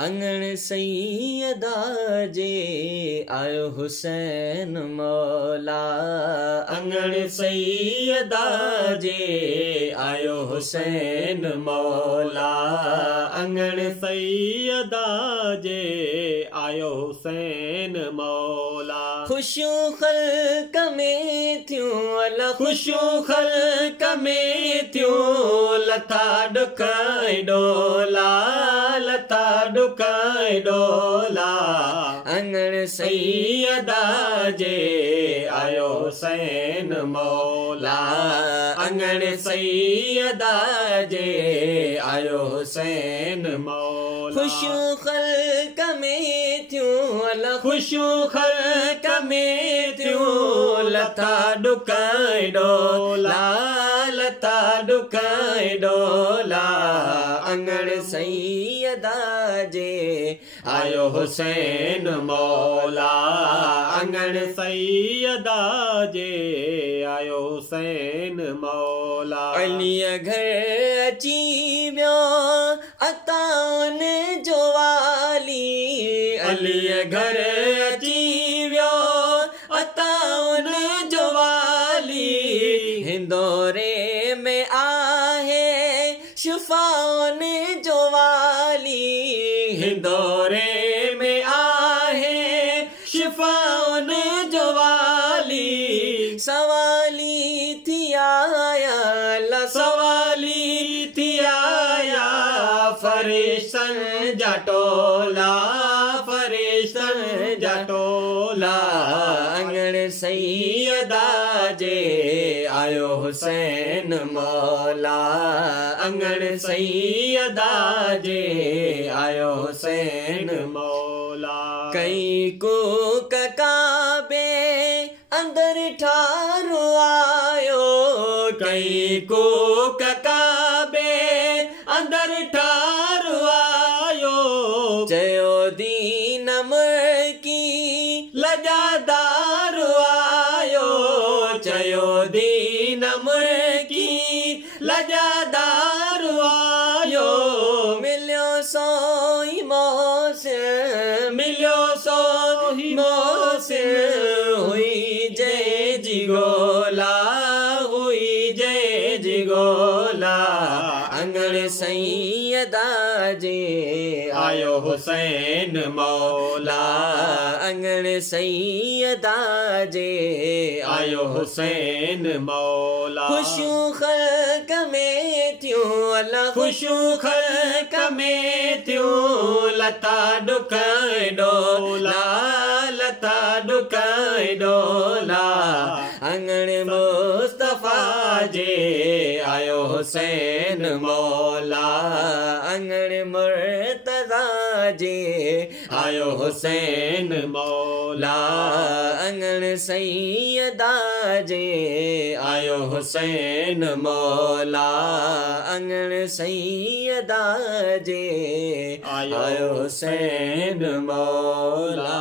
अंगण सैयदा जे आयो हुसैन मौला। अंगण सैयदा जे आयो हुसैन मौला। अंगण सैयदा जे आयो हुसैन मौला। खुशियूं ख़ल्क़ में थियूं अला खुशियूं ख़ल्क़ में थियूं लथा ॾुकाए डोला लथा ॾुकाए डोला। अंगण सैयदा जे आयो हुसैन मौला। अंगण सैयदा जे आयो हुसैन मौला। खुशियूं ख़ल्क़ में थियूं अला खुशियूं ख़ल्क़ में थियूं लथा ॾुकाए डोला लथा ॾुकाए डोला। अंगण सैयदा जे आयो हुसैन मौला। अंगण सैयदा जे आयो हुसैन मौला। अलीअ घर अची वियो अताउन जो वाली। अलीअ घर अची वियो अताउन जो वाली। हिंदोरे में आहे शिफ़ाउन जो वाली। हिंदोरे में आहे शिफ़ाउन जो वाली। सवाली थी आया ला सवाली थी आया फरिश्तन जा टोला फरिश्तन जा टोला। अंगण सैयदा जे आयो हुसैन मौला। अंगण सैयदा जे आयो हुसैन मौला। कई को काबे अंदर ठारो आयो। कई को काबे अंदर ठारो आयो। चयो दीन की लजादार आयो। चयो दीन की लजादार आयो। मिलियो सोई मौसम मिलियो सोई मौसम। हुई जय जिगोला हुई जय जिगोला। अंगण सैयदा जे आयो हुसैन मौला। अंगण सैयदा जे आयो हुसैन मौला। खुशियूं ख़ल्क़ में थियूं अला खुशियूं ख़ल्क़ में थियूं लथा ॾुकाए डोला लथा ॾुकाए डोला। अंगण मुस्तफ़ा जे आयो हुसैन मौला। अंगण मुर्तज़ा जे आयो हुसैन मौला। अंगण सैयदा जे आयो हुसैन मौला। अंगण सैयदा जे आयो हुसैन मौला।